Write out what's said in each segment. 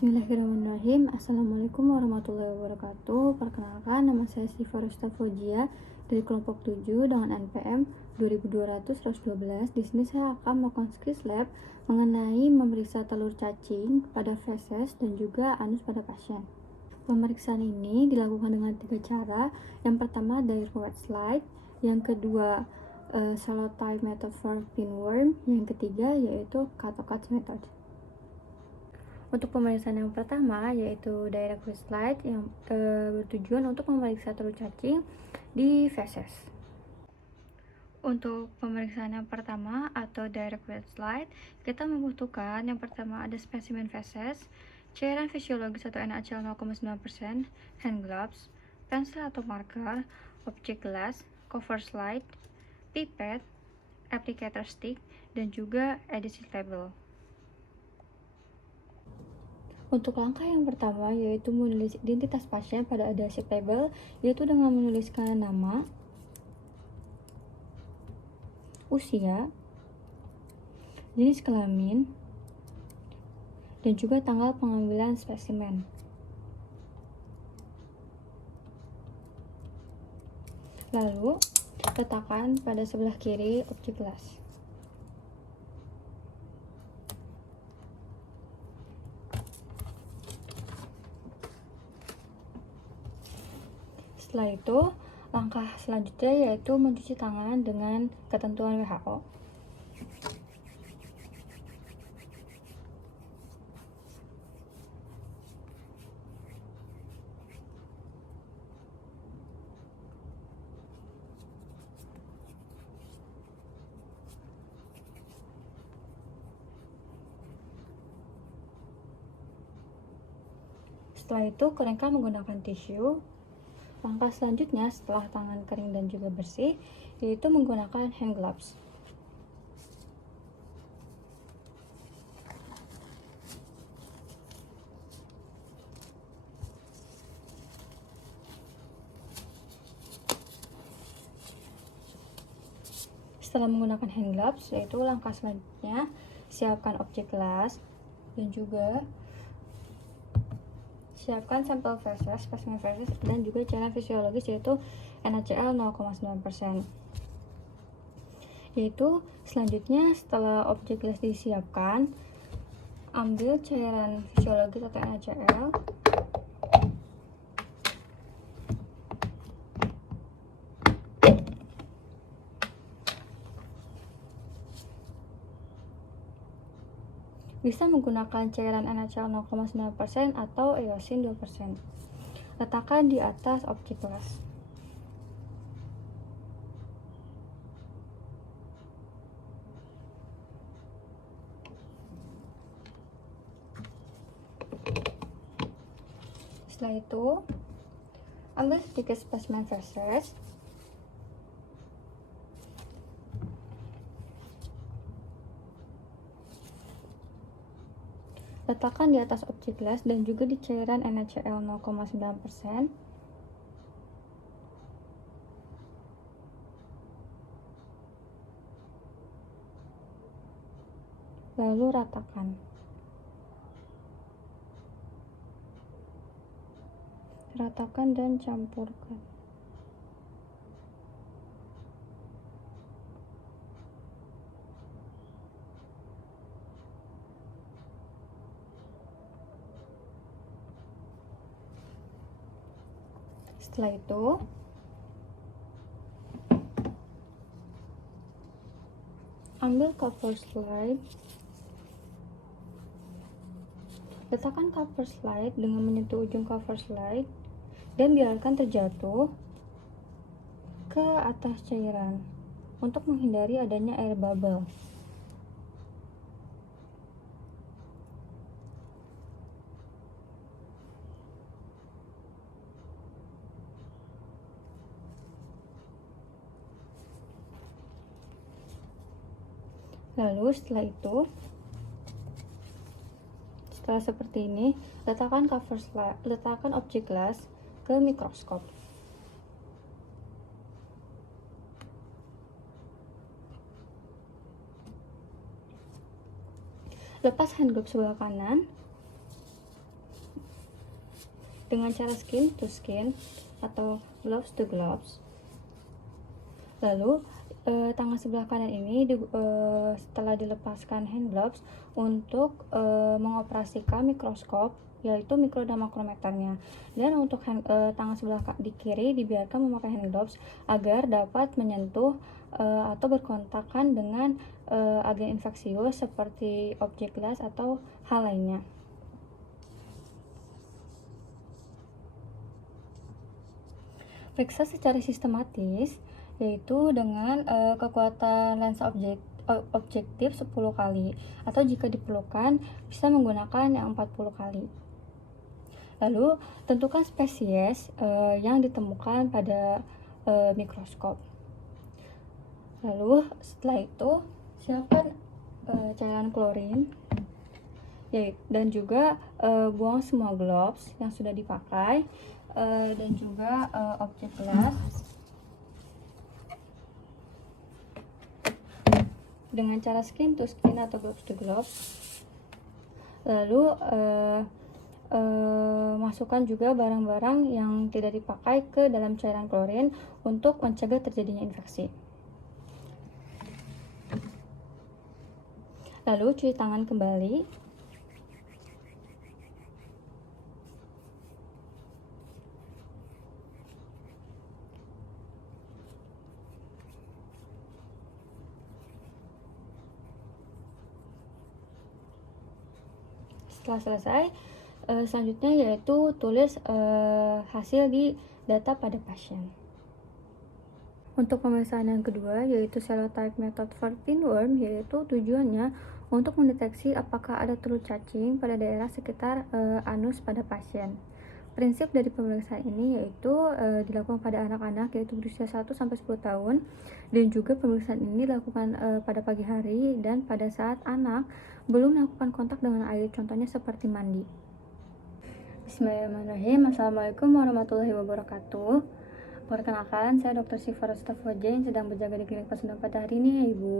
Bismillahirrahmanirrahim. Assalamualaikum warahmatullahi wabarakatuh. Perkenalkan, nama saya Syifa Rusta Fauzia dari kelompok 7 dengan NPM 2200-12. Di sini saya akan melakukan skill lab mengenai memeriksa telur cacing pada feses dan juga anus pada pasien. Pemeriksaan ini dilakukan dengan 3 cara. Yang pertama dari wet slide, yang kedua cellotype method for pinworm, yang ketiga yaitu Cato-Katz method. Untuk pemeriksaan yang pertama yaitu direct wet slide yang bertujuan untuk memeriksa telur cacing di feses. Untuk pemeriksaan yang pertama atau direct wet slide, kita membutuhkan yang pertama ada spesimen feses, cairan fisiologis atau NaCl 0,9%, hand gloves, pensil atau marker, objek gelas, cover slide, pipet, applicator stick, dan juga adhesive label. Untuk langkah yang pertama yaitu menulis identitas pasien pada adhesive label, yaitu dengan menuliskan nama, usia, jenis kelamin, dan juga tanggal pengambilan spesimen. Lalu, letakkan pada sebelah kiri objek gelas. Setelah itu, langkah selanjutnya yaitu mencuci tangan dengan ketentuan WHO. Setelah itu, keringkan menggunakan tisu. Langkah selanjutnya setelah tangan kering dan juga bersih yaitu menggunakan hand gloves. Setelah menggunakan hand gloves, yaitu langkah selanjutnya siapkan objek gelas dan juga siapkan sampel feses, spesimen feses, dan juga cairan fisiologis yaitu NaCl 0,9%. Yaitu selanjutnya setelah objek gelas disiapkan, ambil cairan fisiologis atau NaCl, bisa menggunakan cairan NaCl 0,9% atau eosin 2%. Letakkan di atas objek gelas. Setelah itu, ambil sedikit spesimen feses, letakkan di atas objek gelas dan juga di cairan NaCl 0,9%. Lalu ratakan. Ratakan dan campurkan. Setelah itu, ambil cover slide, letakkan cover slide dengan menyentuh ujung cover slide dan biarkan terjatuh ke atas cairan untuk menghindari adanya air bubble. Lalu setelah itu, setelah seperti ini, letakkan cover slide, letakkan objek gelas ke mikroskop. Lepas hand glove sebelah kanan. dengan cara skin to skin atau gloves to gloves. Lalu tangan sebelah kanan ini setelah dilepaskan hand gloves untuk mengoperasikan mikroskop, yaitu mikro dan makrometernya. Dan untuk tangan sebelah di kiri dibiarkan memakai hand gloves agar dapat menyentuh atau berkontakkan dengan agen infeksius seperti objek gelas atau hal lainnya. Periksa secara sistematis, yaitu dengan kekuatan lensa objektif 10 kali, atau jika diperlukan bisa menggunakan yang 40 kali. Lalu tentukan spesies yang ditemukan pada mikroskop. Lalu setelah itu siapkan cairan klorin dan juga buang semua gloves yang sudah dipakai dan juga objek gelas dengan cara skin to skin atau gloves to gloves. Lalu masukkan juga barang-barang yang tidak dipakai ke dalam cairan klorin untuk mencegah terjadinya infeksi. Lalu cuci tangan kembali. Setelah selesai, selanjutnya yaitu tulis hasil di data pada pasien. Untuk pemeriksaan yang kedua yaitu serotype method for pinworm, yaitu tujuannya untuk mendeteksi apakah ada telur cacing pada daerah sekitar anus pada pasien. Prinsip dari pemeriksaan ini yaitu dilakukan pada anak-anak yaitu berusia 1-10 tahun, dan juga pemeriksaan ini dilakukan pada pagi hari dan pada saat anak belum melakukan kontak dengan air, contohnya seperti mandi. Bismillahirrahmanirrahim. Assalamualaikum warahmatullahi wabarakatuh. Perkenalkan, saya Dr. Siva Rustafodja yang sedang berjaga di klinik Pasundan pada hari ini ya Ibu.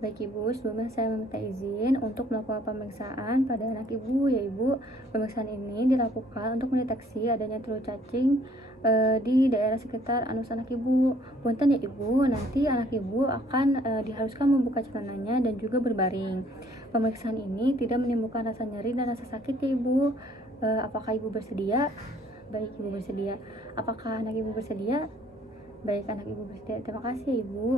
Baik Ibu, sebelumnya saya meminta izin untuk melakukan pemeriksaan pada anak Ibu ya Ibu. Pemeriksaan ini dilakukan untuk mendeteksi adanya telur cacing di daerah sekitar anus anak Ibu. Punten ya Ibu, nanti anak Ibu akan diharuskan membuka celananya dan juga berbaring. Pemeriksaan ini tidak menimbulkan rasa nyeri dan rasa sakit ya Ibu. Apakah Ibu bersedia? Baik, Ibu bersedia. Apakah anak Ibu bersedia? Baik, anak Ibu bersedia. Terima kasih Ibu.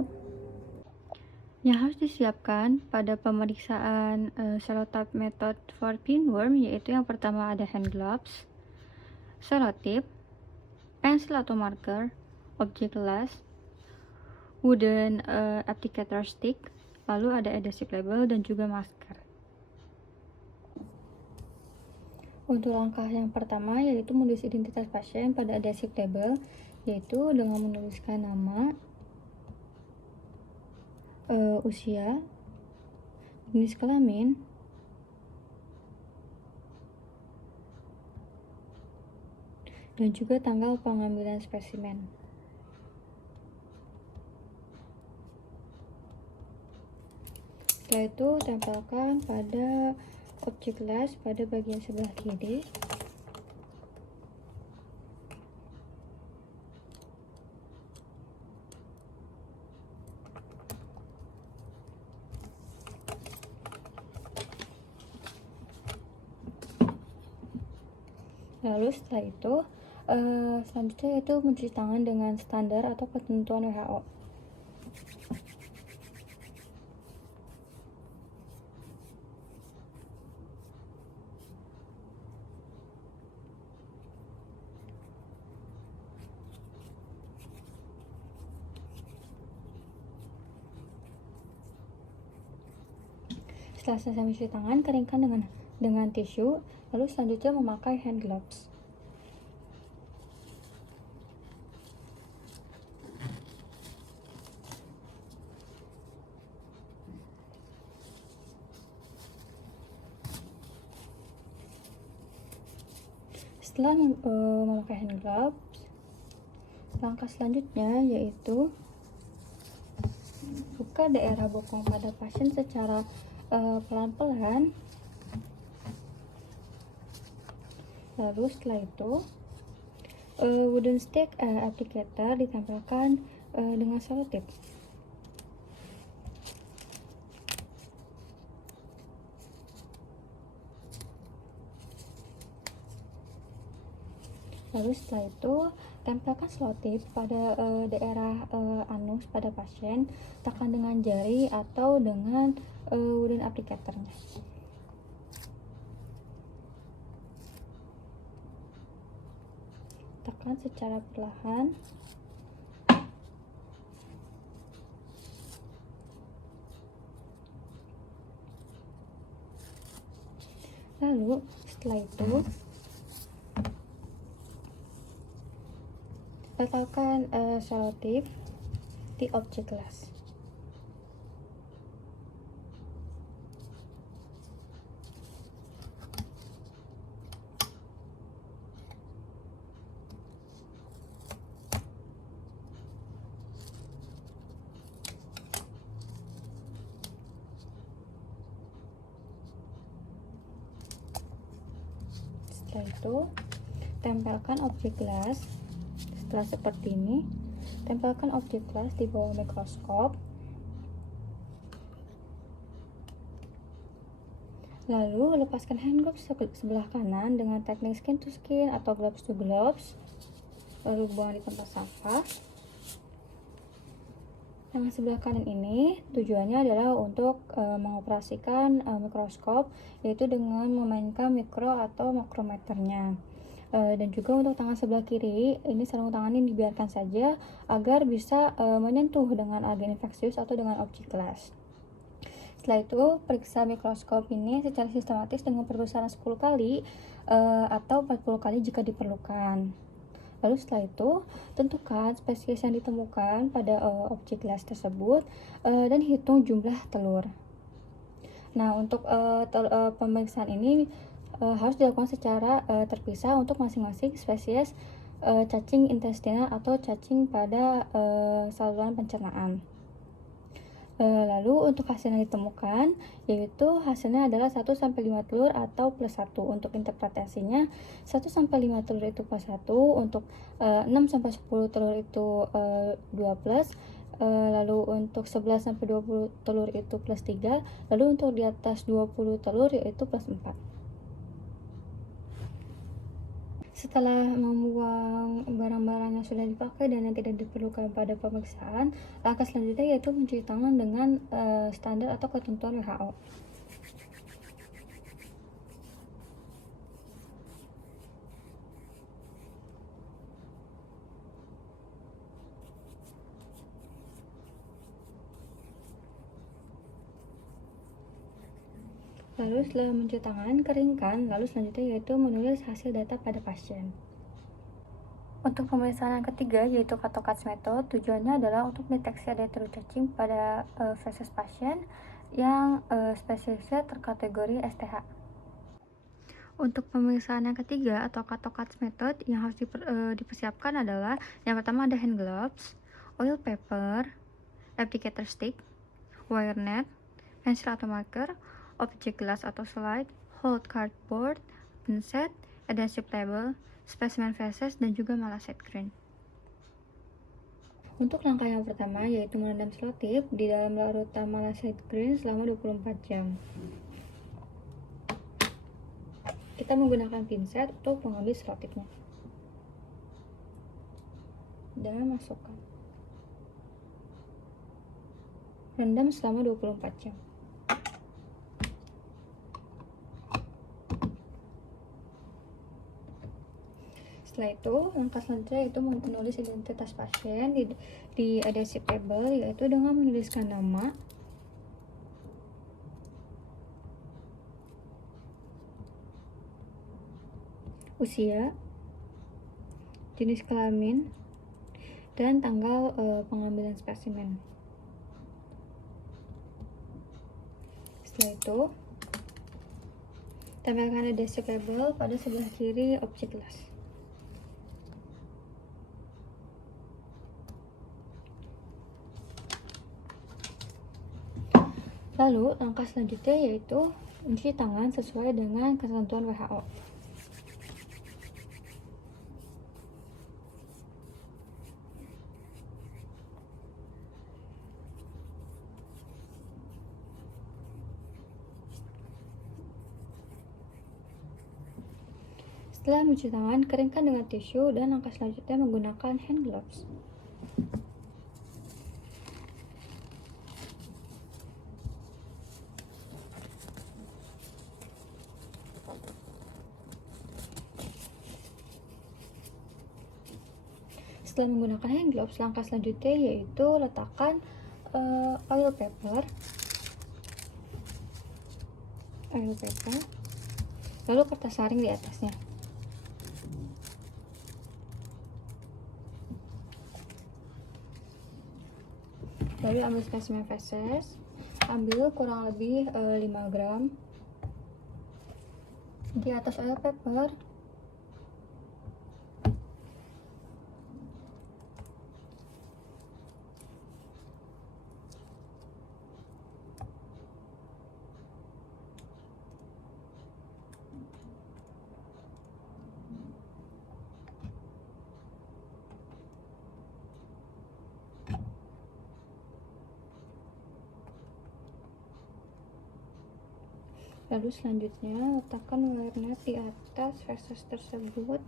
Yang harus disiapkan pada pemeriksaan serotype method for pinworm yaitu yang pertama ada hand gloves, selotip, pensil atau marker, objek gelas, wooden applicator stick, lalu ada adhesive label dan juga masker. Untuk langkah yang pertama yaitu menulis identitas pasien pada adhesive label, yaitu dengan menuliskan nama, usia, jenis kelamin, dan juga tanggal pengambilan spesimen. Setelah itu tempelkan pada objek gelas pada bagian sebelah kiri. Lalu setelah itu selanjutnya yaitu mencuci tangan dengan standar atau ketentuan WHO. Setelah selesai mencuci tangan, keringkan dengan tisu, lalu selanjutnya memakai hand gloves. Setelah memakai hand gloves, langkah selanjutnya yaitu buka daerah bokong pada pasien secara pelan-pelan. Lalu setelah itu wooden stick applicator ditempelkan dengan selotip. Lalu setelah itu tempelkan selotip pada daerah anus pada pasien, tekan dengan jari atau dengan wooden applicatornya. Tekan secara perlahan. Lalu setelah itu letakkan selotip di objek gelas. Setelah itu tempelkan objek gelas. Setelah seperti ini, tempelkan objek gelas di bawah mikroskop. Lalu lepaskan hand gloves sebelah kanan dengan teknik skin to skin atau gloves to gloves. Lalu buang di tempat sampah. Yang sebelah kanan ini tujuannya adalah untuk mengoperasikan mikroskop, yaitu dengan memainkan mikro atau makrometernya. Dan juga untuk tangan sebelah kiri, ini sarung tangan ini dibiarkan saja agar bisa menyentuh dengan agen infeksius atau dengan objek gelas. Setelah itu, periksa mikroskop ini secara sistematis dengan perbesaran 10 kali atau 40 kali jika diperlukan. Lalu setelah itu, tentukan spesies yang ditemukan pada objek gelas tersebut dan hitung jumlah telur. Nah, untuk pemeriksaan ini harus dilakukan secara terpisah untuk masing-masing spesies cacing intestinal atau cacing pada saluran pencernaan. Lalu untuk hasil yang ditemukan, yaitu hasilnya adalah 1-5 telur atau plus 1. Untuk interpretasinya, 1-5 telur itu plus 1, untuk 6-10 telur itu 2 plus, lalu untuk 11-20 telur itu plus 3, lalu untuk di atas 20 telur yaitu plus 4. Setelah membuang barang-barang yang sudah dipakai dan yang tidak diperlukan pada pemeriksaan, langkah selanjutnya yaitu mencuci tangan dengan standar atau ketentuan WHO. Lalu setelah mencuci tangan, keringkan. Lalu selanjutnya yaitu menulis hasil data pada pasien. Untuk pemeriksaan yang ketiga yaitu Kato-Katz method, tujuannya adalah untuk mendeteksi adanya telur cacing pada feses pasien yang spesiesnya terkategori STH. Untuk pemeriksaan yang ketiga atau Kato-Katz method yang harus dipersiapkan adalah yang pertama ada hand gloves, oil paper, applicator stick, wire net, pensil atau marker, objek gelas atau slide, hold cardboard, pinset, adhesive label, spesimen feses, dan juga malassette grain. Untuk langkah yang pertama yaitu merendam selotip di dalam larutan malassette grain selama 24 jam. Kita menggunakan pinset untuk mengambil selotipnya dan masukkan. Rendam selama 24 jam. Setelah itu, langkah selanjutnya itu menulis identitas pasien di adhesive label, yaitu dengan menuliskan nama, usia, jenis kelamin, dan tanggal pengambilan spesimen. Setelah itu, tempelkan adhesive label pada sebelah kiri objek gelas. Lalu, langkah selanjutnya yaitu mencuci tangan sesuai dengan ketentuan WHO. Setelah mencuci tangan, keringkan dengan tisu dan langkah selanjutnya menggunakan hand gloves. Setelah menggunakan hand gloves, langkah selanjutnya yaitu letakkan oil paper, lalu kertas saring di atasnya. Lalu ambil spesimen feses, ambil kurang lebih 5 gram di atas oil paper. Lalu selanjutnya letakkan warna di atas feses tersebut.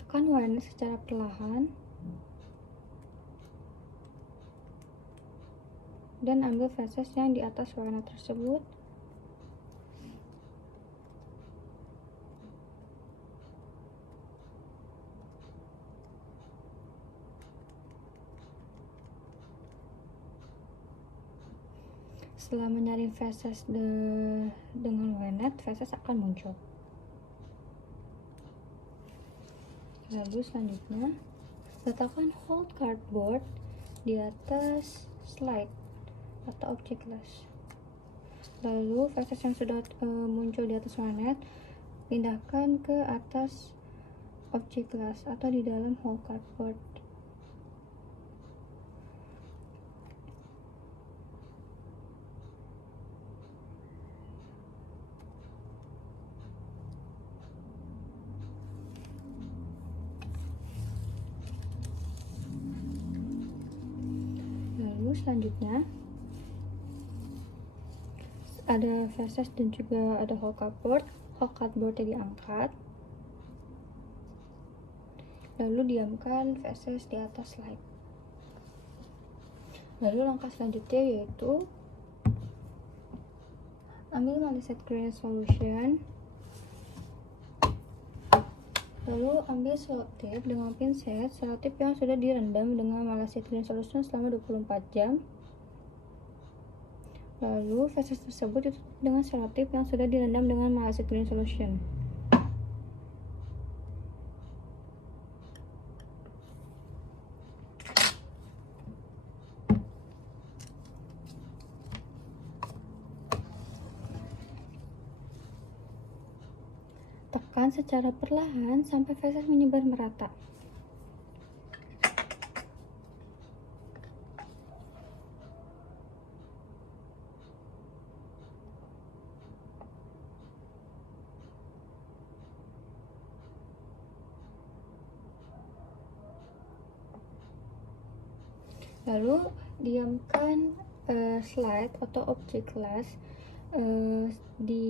Tekan warna secara perlahan dan ambil feses yang di atas warna tersebut. Setelah menyaring feses dengan warnet, feses akan muncul. Lalu selanjutnya letakkan hold cardboard di atas slide atau objek las. Lalu feses yang sudah muncul di atas warnet pindahkan ke atas objek las atau di dalam hold cardboard. Lalu selanjutnya ada feses dan juga ada hold cardboardnya diangkat, lalu diamkan feses di atas slide. Lalu langkah selanjutnya yaitu ambil malaset cleaning solution, lalu ambil selotip dengan pinset, selotip yang sudah direndam dengan malaset cleaning solution selama 24 jam. Lalu feses tersebut ditutup dengan selotip yang sudah direndam dengan malaset cleaning solution. Tekan secara perlahan sampai feses menyebar merata. Lalu diamkan slide atau objek las di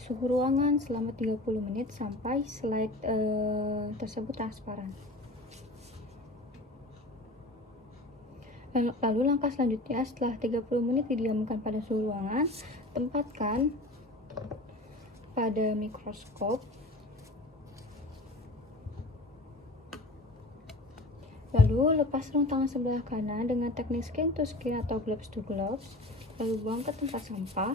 suhu ruangan selama 30 menit sampai slide tersebut transparan. Lalu langkah selanjutnya, setelah 30 menit didiamkan pada suhu ruangan, tempatkan pada mikroskop. Lalu lepas sarung tangan sebelah kanan dengan teknik skin to skin atau gloves to gloves, lalu buang ke tempat sampah.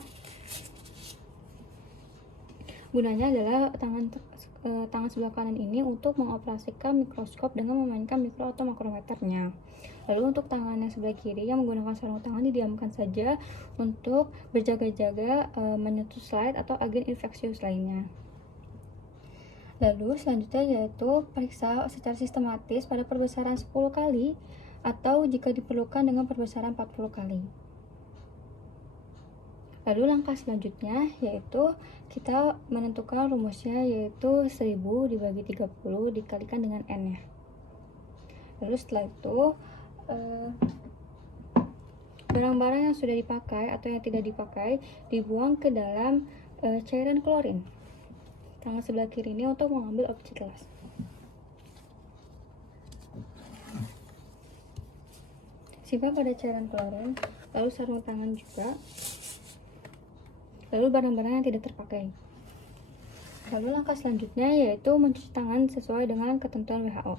Gunanya adalah tangan sebelah kanan ini untuk mengoperasikan mikroskop dengan memainkan mikro atau makrometernya. Lalu untuk tangan yang sebelah kiri yang menggunakan sarung tangan didiamkan saja untuk berjaga-jaga menyentuh slide atau agen infeksius lainnya. Lalu selanjutnya yaitu periksa secara sistematis pada perbesaran 10 kali atau jika diperlukan dengan perbesaran 40 kali. Lalu langkah selanjutnya yaitu kita menentukan rumusnya, yaitu 1000 dibagi 30 dikalikan dengan N nya. Lalu setelah itu Barang-barang yang sudah dipakai atau yang tidak dipakai dibuang ke dalam cairan klorin. Tangan sebelah kiri ini untuk mengambil objek kelas. Simpan pada cairan klorin, lalu sarung tangan juga, lalu barang-barang yang tidak terpakai. Lalu langkah selanjutnya yaitu mencuci tangan sesuai dengan ketentuan WHO.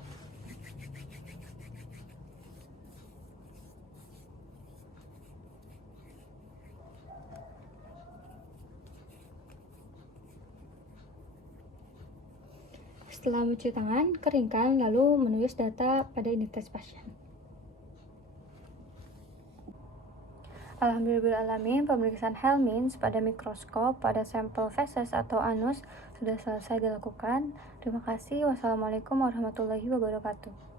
Setelah mencuci tangan, keringkan lalu menulis data pada identitas pasien. Alhamdulillahirrahmanirrahim, pemeriksaan Helminth pada mikroskop pada sampel feses atau anus sudah selesai dilakukan. Terima kasih. Wassalamualaikum warahmatullahi wabarakatuh.